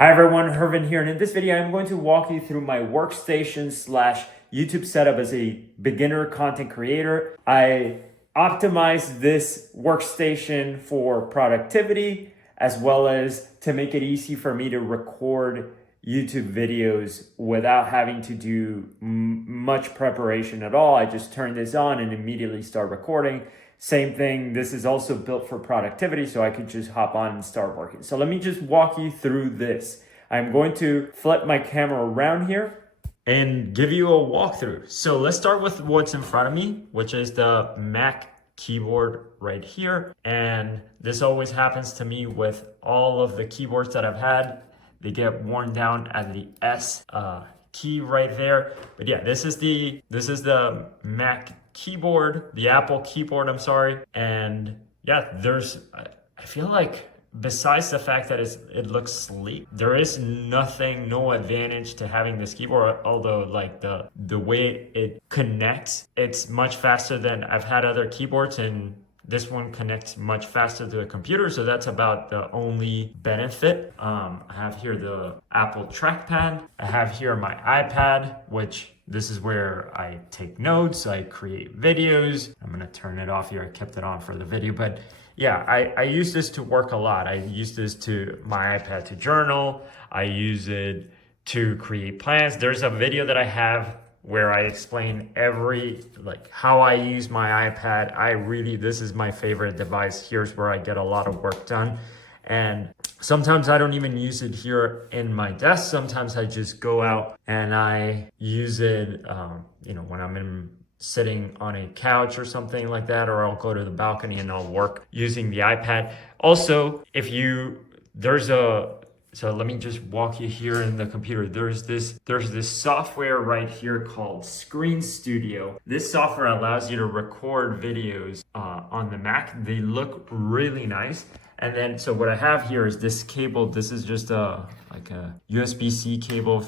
Hi everyone, Hervin here, and in this video I'm going to walk you through my workstation slash YouTube setup as a beginner content creator. I optimized this workstation for productivity as well as to make it easy for me to record YouTube videos without having to do much preparation at all. I just turn this on and immediately start recording. Same thing, this is also built for productivity, so I could just hop on and start working. So let me just walk you through this. I'm going to flip my camera around here and give you a walkthrough. So let's start with what's in front of me, which is the Mac keyboard right here. And this always happens to me with all of the keyboards that I've had. They get worn down at the S key right there. But yeah, this is the Mac keyboard, the Apple keyboard, I'm sorry. And yeah, I feel like besides the fact that it looks sleek, there is no advantage to having this keyboard, although like the way it connects, it's much faster than I've had other keyboards, and this one connects much faster to a computer, so that's about the only benefit. I have here the Apple trackpad. I have here my iPad, which this is where I take notes, I create videos. I'm gonna turn it off here. I kept it on for the video, but yeah, I use this to work a lot. I use this my iPad to journal. I use it to create plans. There's a video that I have where I explain how I use my iPad. This is my favorite device. Here's where I get a lot of work done. And sometimes I don't even use it here in my desk. Sometimes I just go out and I use it, when I'm sitting on a couch or something like that, or I'll go to the balcony and I'll work using the iPad. Also, so let me just walk you here in the computer. There's this software right here called Screen Studio. This software allows you to record videos on the Mac. They look really nice. And then, so what I have here is this cable. This is just a USB-C cable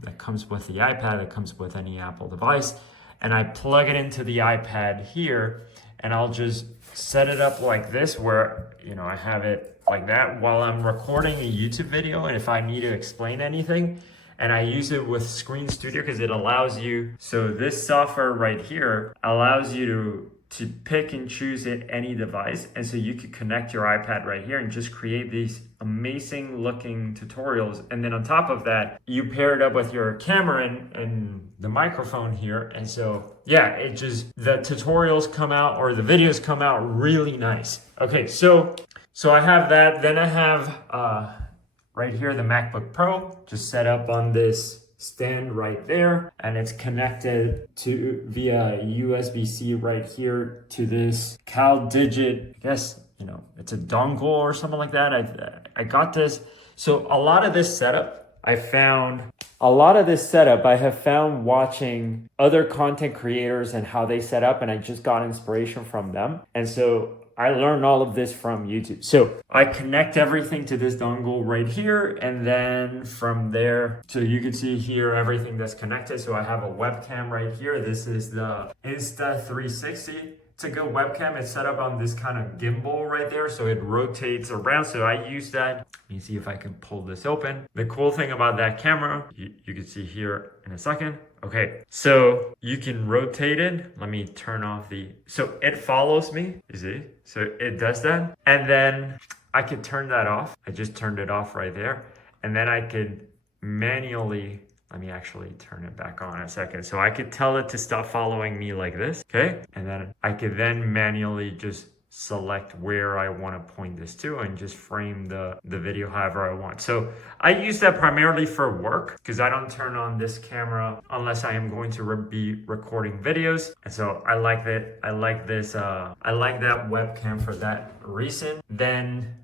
that comes with the iPad, that comes with any Apple device. And I plug it into the iPad here, and I'll just set it up like this where, I have it like that while I'm recording a YouTube video. And if I need to explain anything, and I use it with Screen Studio because it allows you, so this software right here allows you to pick and choose any device. And so you could connect your iPad right here and just create these amazing looking tutorials. And then on top of that, you pair it up with your camera and the microphone here. And so yeah, the tutorials come out, or the videos come out really nice. Okay, so I have that. Then I have right here the MacBook Pro just set up on this stand right there, and it's connected via USB-C right here to this CalDigit. I guess it's a dongle or something like that. I got this. So a lot of this setup I have found watching other content creators and how they set up, and I just got inspiration from them. And so I learned all of this from YouTube. So I connect everything to this dongle right here, and then from there, so you can see here everything that's connected. So I have a webcam right here. This is the Insta360. It's a good webcam. It's set up on this kind of gimbal right there, so it rotates around. So I use that. Let me see if I can pull this open. The cool thing about that camera, you can see here in a second. Okay, so you can rotate it. Let me turn off so it follows me, you see? So it does that. And then I could turn that off. I just turned it off right there. And then I could manually, let me actually turn it back on a second. So I could tell it to stop following me like this, okay? And then I could then manually just select where I want to point this to and just frame the video however I want. So I use that primarily for work because I don't turn on this camera unless I am going to be recording videos. And so I like that. I like that webcam for that reason. Then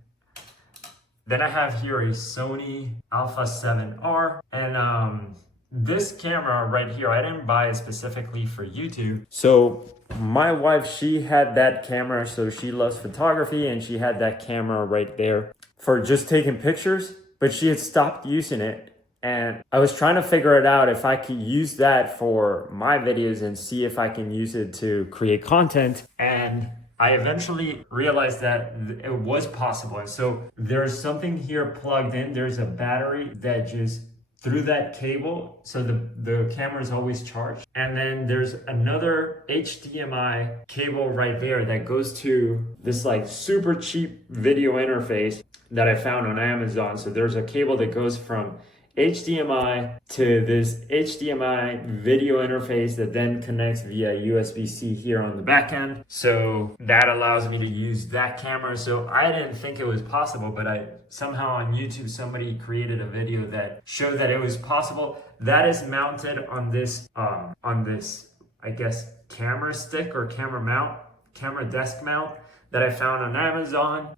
I have here a Sony Alpha 7R, and this camera right here, I didn't buy it specifically for YouTube. So my wife, she had that camera, so she loves photography, and she had that camera right there for just taking pictures, but she had stopped using it. And I was trying to figure it out if I could use that for my videos and see if I can use it to create content. And I eventually realized that it was possible. And so there's something here plugged in. There's a battery that just through that cable, so the camera is always charged. And then there's another HDMI cable right there that goes to this like super cheap video interface that I found on Amazon. So there's a cable that goes from HDMI to this HDMI video interface that then connects via USB-C here on the back end. So that allows me to use that camera. So I didn't think it was possible, but somehow on YouTube, somebody created a video that showed that it was possible. That is mounted on this, I guess, camera stick or camera desk mount that I found on Amazon.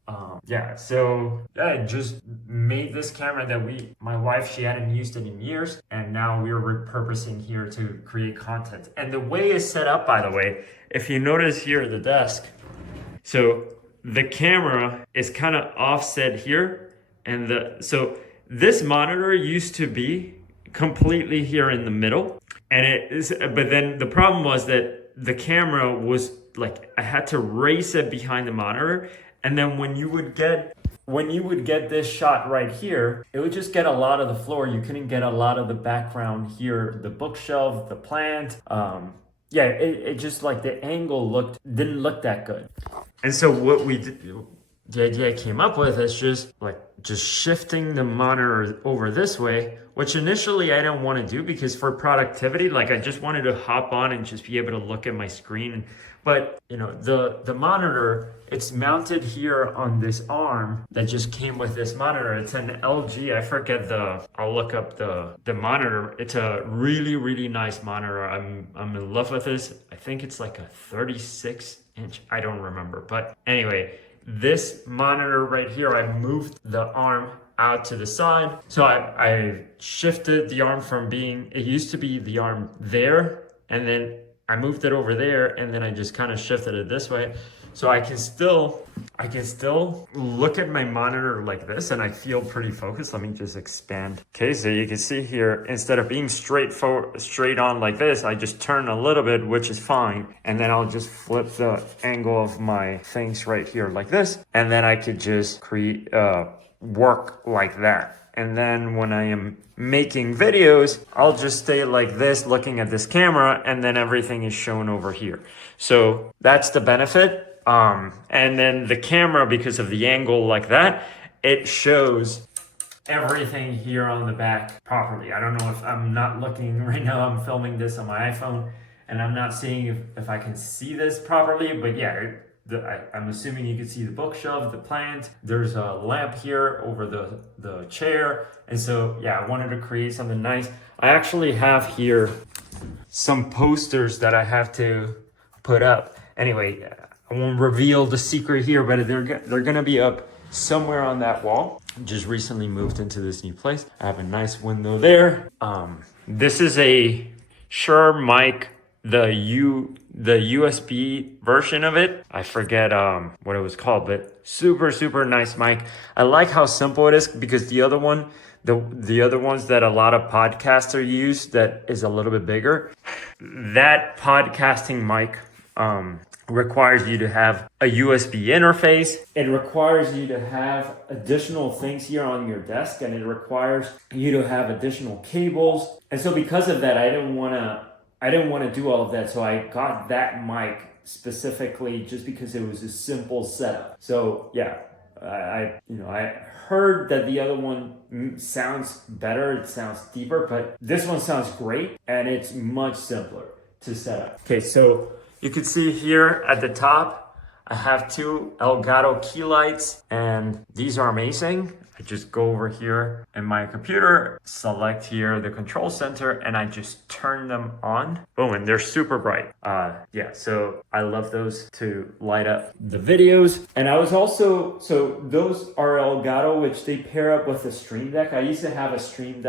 So I just made this camera that my wife, she hadn't used it in years, and now we're repurposing here to create content. And the way it's set up, by the way, if you notice here at the desk, so the camera is kind of offset here, and so this monitor used to be completely here in the middle, and it is, but then the problem was that the camera was like, I had to raise it behind the monitor, and then when you would get this shot right here, it would just get a lot of the floor. You couldn't get a lot of the background here, the bookshelf, the plant. It just like the angle didn't look that good. And so what we did, the idea I came up with is just shifting the monitor over this way, which initially I didn't want to do because for productivity, like I just wanted to hop on and just be able to look at my screen. But you know, the monitor, it's mounted here on this arm that just came with this monitor. It's an LG, I forget I'll look up the monitor. It's a really, really nice monitor. I'm in love with this. I think it's like a 36-inch, I don't remember. But anyway, this monitor right here, I moved the arm out to the side. So I shifted the arm from it used to be the arm there, and then I moved it over there, and then I just kind of shifted it this way. So I can still look at my monitor like this, and I feel pretty focused. Let me just expand. Okay, so you can see here, instead of being straight on like this, I just turn a little bit, which is fine. And then I'll just flip the angle of my things right here like this. And then I could just work like that. And then when I am making videos, I'll just stay like this, looking at this camera, and then everything is shown over here. So that's the benefit. And then the camera, because of the angle like that, it shows everything here on the back properly. I don't know if I'm not looking right now, I'm filming this on my iPhone, and I'm not seeing if I can see this properly, but yeah, I'm assuming you can see the bookshelf, the plant. There's a lamp here over the chair. And so, yeah, I wanted to create something nice. I actually have here some posters that I have to put up. Anyway, I won't reveal the secret here, but they're gonna be up somewhere on that wall. Just recently moved into this new place. I have a nice window there. This is a Shure mic, the USB version of it. I forget what it was called, but super, super nice mic. I like how simple it is because the other ones that a lot of podcasters use that is a little bit bigger, that podcasting mic requires you to have a USB interface. It requires you to have additional things here on your desk, and it requires you to have additional cables. And so because of that, I didn't want to do all of that. So I got that mic specifically just because it was a simple setup. So yeah, I heard that the other one sounds better, it sounds deeper, but this one sounds great and it's much simpler to set up. Okay, so you can see here at the top, I have two Elgato key lights, and these are amazing. I just go over here in my computer, select here the control center, and I just turn them on. Boom, and they're super bright. Yeah, so I love those to light up the videos. And I was also, so those are Elgato, which they pair up with a Stream Deck. I used to have a Stream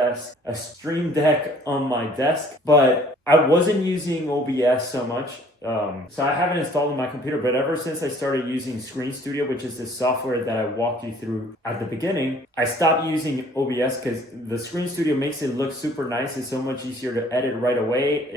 Deck on my desk, but I wasn't using OBS so much. So I haven't installed on my computer, but ever since I started using Screen Studio, which is the software that I walked you through at the beginning, I stopped using OBS because the Screen Studio makes it look super nice. It's so much easier to edit right away.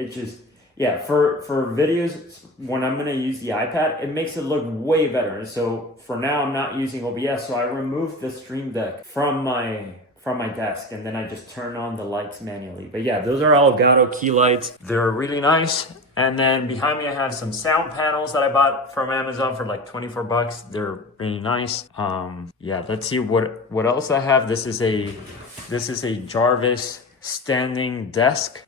yeah, for videos, when I'm gonna use the iPad, it makes it look way better. And so for now, I'm not using OBS, so I removed the Stream Deck from my desk, and then I just turn on the lights manually. But yeah, those are Elgato key lights. They're really nice. And then behind me, I have some sound panels that I bought from Amazon for like 24 bucks. They're really nice. Yeah, let's see what else I have. This is a Jarvis standing desk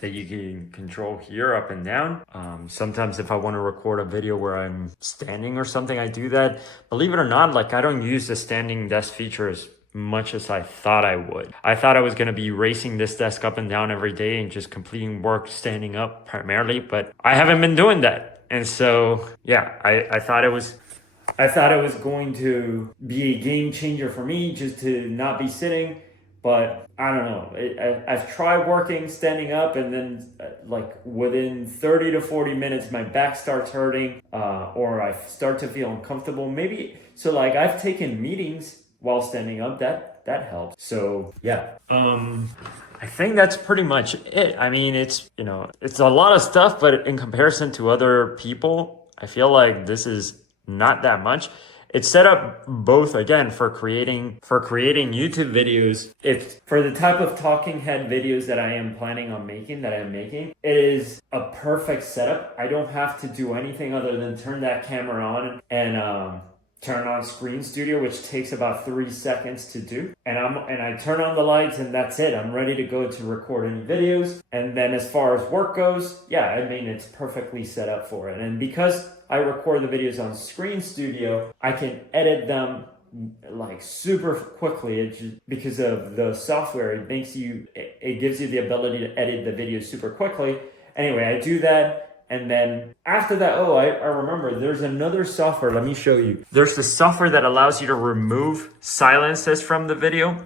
that you can control here up and down. Sometimes if I want to record a video where I'm standing or something, I do that. Believe it or not, like I don't use the standing desk feature as much as I thought I would. I thought I was going to be racing this desk up and down every day and just completing work standing up primarily, but I haven't been doing that. And so, yeah, I thought it was going to be a game changer for me just to not be sitting. But I don't know. I've tried working standing up, and then like within 30 to 40 minutes, my back starts hurting, or I start to feel uncomfortable. Maybe so. Like I've taken meetings while standing up. That helps. So yeah. I think that's pretty much it. I mean, it's a lot of stuff, but in comparison to other people, I feel like this is not that much. It's set up both, again, for creating YouTube videos. It's for the type of talking head videos that I am planning on making, it is a perfect setup. I don't have to do anything other than turn that camera on and turn on Screen Studio, which takes about 3 seconds to do. And I turn on the lights, and that's it. I'm ready to go to record any videos. And then as far as work goes, yeah, I mean, it's perfectly set up for it. And because I record the videos on Screen Studio, I can edit them like super quickly. Because of the software, it gives you the ability to edit the videos super quickly. Anyway, I do that. And then after that, I remember there's another software. Let me show you. There's the software that allows you to remove silences from the video.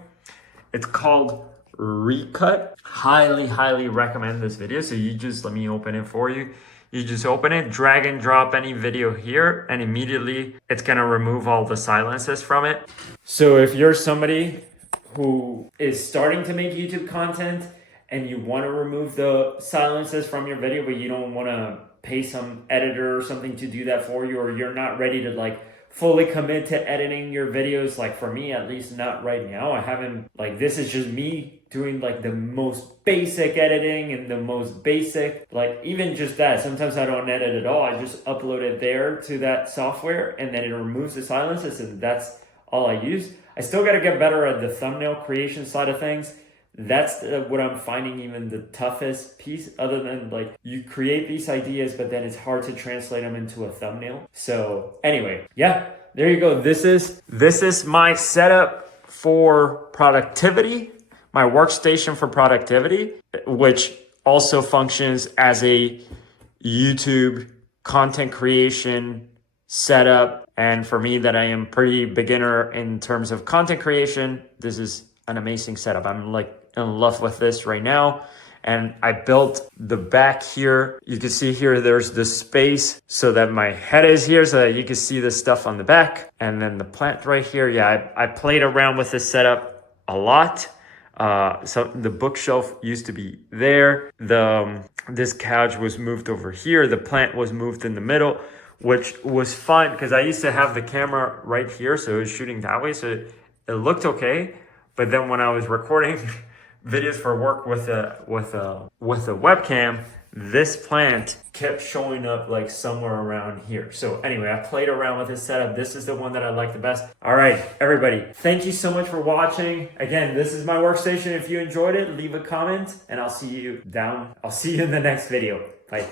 It's called Recut. Highly, highly recommend this video. So let me open it for you. You just open it, drag and drop any video here, and immediately it's gonna remove all the silences from it. So if you're somebody who is starting to make YouTube content and you want to remove the silences from your video, but you don't want to pay some editor or something to do that for you, or you're not ready to like fully commit to editing your videos, like for me, at least not right now. I haven't, like, this is just me doing like the most basic editing and the most basic, like even just that. Sometimes I don't edit at all. I just upload it there to that software, and then it removes the silences, and that's all I use. I still got to get better at the thumbnail creation side of things. That's what I'm finding even the toughest piece, other than like you create these ideas, but then it's hard to translate them into a thumbnail. So anyway, yeah, there you go. This is my setup for productivity, my workstation for productivity, which also functions as a YouTube content creation setup. And for me, that I am pretty beginner in terms of content creation, this is an amazing setup. I'm like in love with this right now. And I built the back here. You can see here, there's the space so that my head is here so that you can see the stuff on the back. And then the plant right here. Yeah, I played around with this setup a lot. So the bookshelf used to be there. This couch was moved over here. The plant was moved in the middle, which was fun because I used to have the camera right here. So it was shooting that way. So it looked okay. But then when I was recording videos for work with a webcam, this plant kept showing up like somewhere around here. So anyway, I played around with this setup. This is the one that I like the best. All right, everybody, thank you so much for watching. Again, this is my workstation. If you enjoyed it, leave a comment, and I'll see you in the next video. Bye.